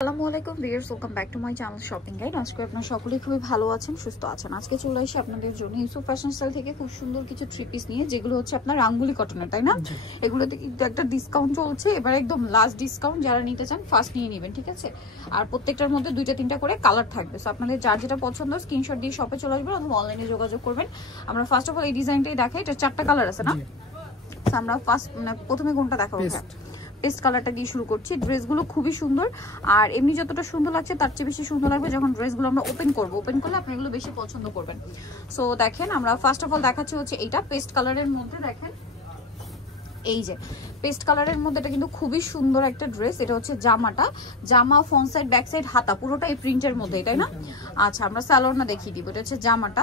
আসসালামু আলাইকুম viewers, welcome back to my channel shopping guide. আজকে আপনারা সকলেই খুবই ভালো আছেন, সুস্থ আছেন। আজকে চলে এসে আপনাদের জন্য ইউসুফ ফ্যাশন স্টাইল থেকে খুব সুন্দর কিছু থ্রি পিস নিয়ে, যেগুলো হচ্ছে আপনার রাঙ্গুলি কটনের, তাই না? এগুলোতে কিন্তু একটা ডিসকাউন্ট চলছে, এবার একদম লাস্ট ডিসকাউন্ট। যারা নিতে চান ফার্স্ট নিয়ে নেবেন, ঠিক আছে? আর প্রত্যেকটার মধ্যে দুইটা তিনটা করে কালার থাকবে। সো আপনাদের যার যেটা পছন্দ স্ক্রিনশট দিয়ে শপে চলে আসবেন অথবা অনলাইনে যোগাযোগ করবেন। আমরা ফার্স্ট অফ অল এই ডিজাইনটাই দেখাই। এটা চারটা কালার আছে না? আমরা ফার্স্ট প্রথমে কোনটা দেখাবো? পেস্ট কালারটা দিয়ে শুরু করছি। ড্রেসগুলো খুবই সুন্দর, আর এমনি যতটা সুন্দর লাগছে তার চেয়ে বেশি সুন্দর লাগবে যখন ড্রেসগুলো আমরা ওপেন করবো। ওপেন করলে আপনি এগুলো বেশি পছন্দ করবেন। সো দেখেন, আমরা ফার্স্ট অফ অল দেখাচ্ছি হচ্ছে এইটা পেস্ট কালারের মধ্যে। দেখেন এই যে পেস্ট কালারের মধ্যে, এটা কিন্তু খুবই সুন্দর একটা ড্রেস। এটা হচ্ছে জামাটা, জামা ফ্রন্ট সাইড ব্যাক সাইড হাতা পুরোটা এই প্রিন্টের মধ্যে, তাই না? আচ্ছা, আমরা সালোয়ারটা দেখিয়ে দিব। এটা হচ্ছে জামাটা,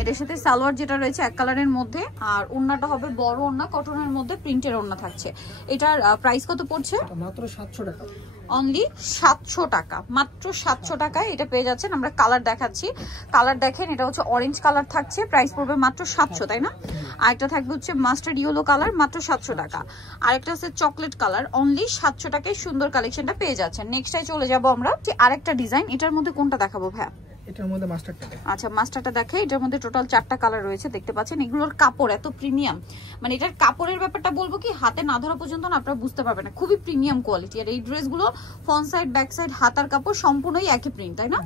এটার সাথে সালোয়ার যেটা রয়েছে এক কালারের মধ্যে, আর ওড়নাটা হবে বড় ওড়না, কটনের মধ্যে প্রিন্টের ওড়না থাকছে। এটার প্রাইস কত পড়ছে? মাত্র 700 টাকা, অনলি 700 টাকা, মাত্র 700 টাকায় এটা পেয়ে যাচ্ছেন। আমরা কালার দেখাচ্ছি, কালার দেখেন। এটা হচ্ছে অরেঞ্জ কালার থাকছে, প্রাইস পড়বে মাত্র 700, তাই না? আরেকটা থাকবে হচ্ছে মাস্টার্ড ইয়েলো কালার, মাত্র 700 টাকা। আরেকটা হচ্ছে চকলেট কালার, অনলি 700 টাকায় সুন্দর কালেকশনটা পেয়ে যাচ্ছেন। নেক্সটটাই চলে যাব আমরা আরেকটা ডিজাইন। এটার মধ্যে কোনটা দেখাবো ভাইয়া? এটার মধ্যে মাস্টারটা। আচ্ছা, মাস্টারটা দেখে। এটার মধ্যে টোটাল 4টা কালার রয়েছে, দেখতে পাচ্ছেন। এগুলোর কাপড় এত প্রিমিয়াম, মানে এটার কাপড়ের ব্যাপারটা বলবো কি, হাতে না ধরা পর্যন্ত না আপনারা বুঝতে পারবেন না, খুবই প্রিমিয়াম কোয়ালিটি। আর এই ড্রেসগুলো ফ্রন্ট সাইড ব্যাক সাইড হাতার কাপড় সম্পূর্ণই একই প্রিন্ট, তাই না?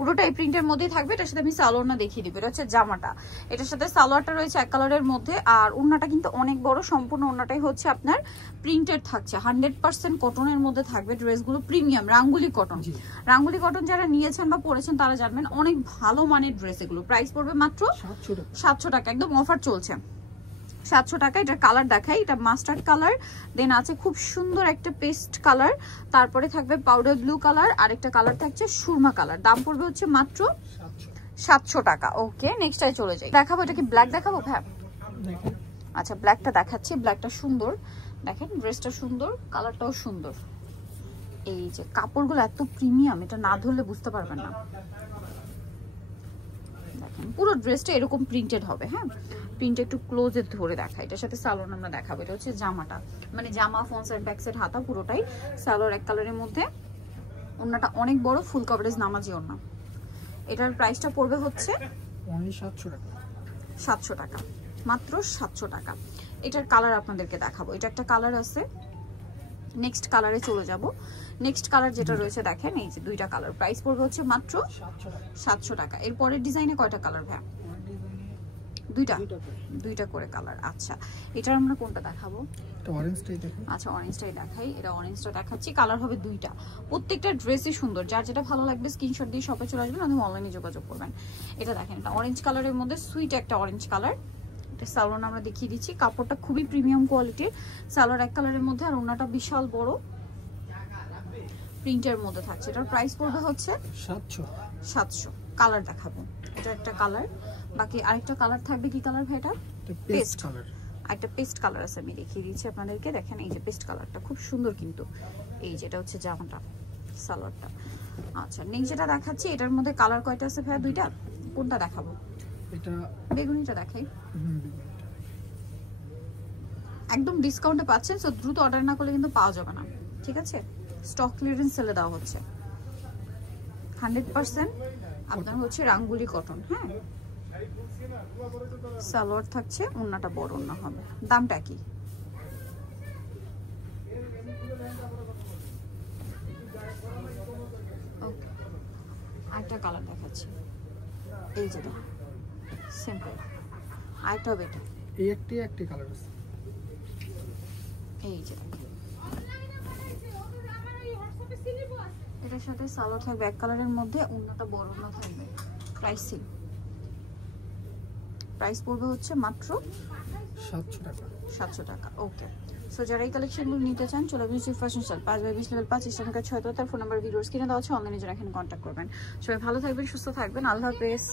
পুরোটা এই প্রিন্টের মধ্যেই থাকবে। এটার সাথে আমি সালোয়ারটা দেখিয়ে দিব। এটা হচ্ছে জামাটা, এটার সাথে সালোয়ারটা রয়েছে এক কালারের মধ্যে, আর ওড়নাটা কিন্তু অনেক বড়। সম্পূর্ণ ওড়নাটাই হচ্ছে আপনার প্রিন্টেড থাকছে, 100% কটনের মধ্যে থাকবে। ড্রেসগুলো প্রিমিয়াম রাঙ্গুলি কটন। রাঙ্গুলি কটন যারা নিয়েছেন বা পরেছেন তারা জানবেন অনেক ভালো মানের ড্রেস এগুলো। প্রাইস পড়বে মাত্র 700 টাকা, একদম অফার চলছে 700 টাকা। এটার কালার দেখাই। এটা মাস্টার্ড কালার, দেন আছে খুব সুন্দর একটা পেস্ট কালার, তারপরে থাকবে পাউডার ব্লু কালার, আরেকটা কালার থাকছে সুরমা কালার। দাম পড়বে হচ্ছে মাত্র 700 টাকা। ওকে, নেক্সটটাই চলে যাই। দেখাবো, এটা কি ব্ল্যাক দেখাবো ভাই? আচ্ছা, ব্ল্যাকটা দেখাচ্ছি। ব্ল্যাকটা সুন্দর, দেখেন ড্রেসটা সুন্দর, কালারটাও সুন্দর। এই যে কাপড়গুলো এত প্রিমিয়াম, এটা না ধরলে বুঝতে পারবেন না। দেখেন পুরো ড্রেসটা এরকম প্রিন্টেড হবে। হ্যাঁ, প্রিন্ট একটু ক্লোজে ধরে দেখা। এটার সাথে সালোয়ার আমরা দেখাবো। এটা হচ্ছে জামাটা, মানে জামা ফ্রন্ট সাইড ব্যাক সাইড হাতা পুরোটাই সালোয়ার এক কালারের মধ্যে। ওড়নাটা অনেক বড়, ফুল কভারেজ নামাজি ওড়না। এটার প্রাইসটা পড়বে হচ্ছে 700 টাকা, মাত্র 700 টাকা। এটার কালার আপনাদেরকে দেখাবো। এটা একটা কালার আছে, নেক্সট কালারে চলে যাব। নেক্সট কালার যেটা রয়েছে দেখেন, এই যে দুইটা কালার, প্রাইস পড়বে হচ্ছে মাত্র 700 টাকা। এরপরের ডিজাইনে কয়টা কালার ভাই? দুইটা করে কালার। আচ্ছা, এটার আমরা কোনটা দেখাবো? আচ্ছা, অরেঞ্জটাই দেখাই। এটা অরেঞ্জটা দেখাচ্ছি, কালার হবে দুইটা। প্রত্যেকটা ড্রেসই সুন্দর, যার যেটা ভালো লাগবে স্ক্রিনশট দিয়ে শপে চলে আসবেন অথবা অনলাইনে যোগাযোগ করবেন। এটা দেখেন, এটা অরেঞ্জ কালারের মধ্যে সুইট একটা অরেঞ্জ কালার। এটা সালোয়ার আমরা দেখিয়ে দিচ্ছি। কাপড়টা খুবই প্রিমিয়াম কোয়ালিটির, সালোয়ার এক কালারের মধ্যে, আর ওড়নাটা বিশাল বড় প্রিন্টের মধ্যে থাকছে। এটার প্রাইস পড়বে হচ্ছে 700। কালার দেখাবো, এটা একটা কালার। বাকি আরেকটা কালার থাকবে। কি কালার ভাই? এটা পেস্ট কালার। একটা পেস্ট কালার আছে, আমি দেখিয়ে দিচ্ছি আপনাদেরকে। দেখেন এই যে পেস্ট কালারটা খুব সুন্দর কিন্তু। এই যেটা হচ্ছে জামাটা, সালোয়ারটা। আচ্ছা, নেক্সট যেটা দেখাচ্ছি, এটার মধ্যে কালার কয়টা আছে ভাই? দুইটা। কোনটা দেখাবো? এটা বেগুনিটা দেখাই। একদম ডিসকাউন্টে পাচ্ছেন, সো দ্রুত অর্ডার না করলে কিন্তু পাওয়া যাবে না, ঠিক আছে? স্টক ক্লিয়ারেন্স সেলে দেওয়া হচ্ছে। 100% আপনার হচ্ছে রাঙ্গুলি কটন। হ্যাঁ, সালোয়ার থাকছে, ওড়নাটা বড় ওড়না হবে। দামটা কি? ওকে, আরেকটা কালার দেখাচ্ছি। এই যেটা সিম্পল, আরেকটা হবে এটা। এই একটি কালার আছে। এই যেটা, এটার সাথে সালোয়ার থাকবে এক কালারের মধ্যে, ওড়নাটা বড় ওড়না থাকবে। প্রাইস পড়বে হচ্ছে মাত্র 700 টাকা। ওকে, সো যারা এই কালেকশনগুলো নিতে চান চলে আসবেন Yusuf fashion style 5/20 level 5 eastern 6 তার ফোন নাম্বার ভিডিওস কিনে দেওয়া আছে, অনলাইনে যারা এখানে কন্ট্যাক্ট করবেন। সবাই ভালো থাকবেন, সুস্থ থাকবেন, আল্লাহ হাফেজ।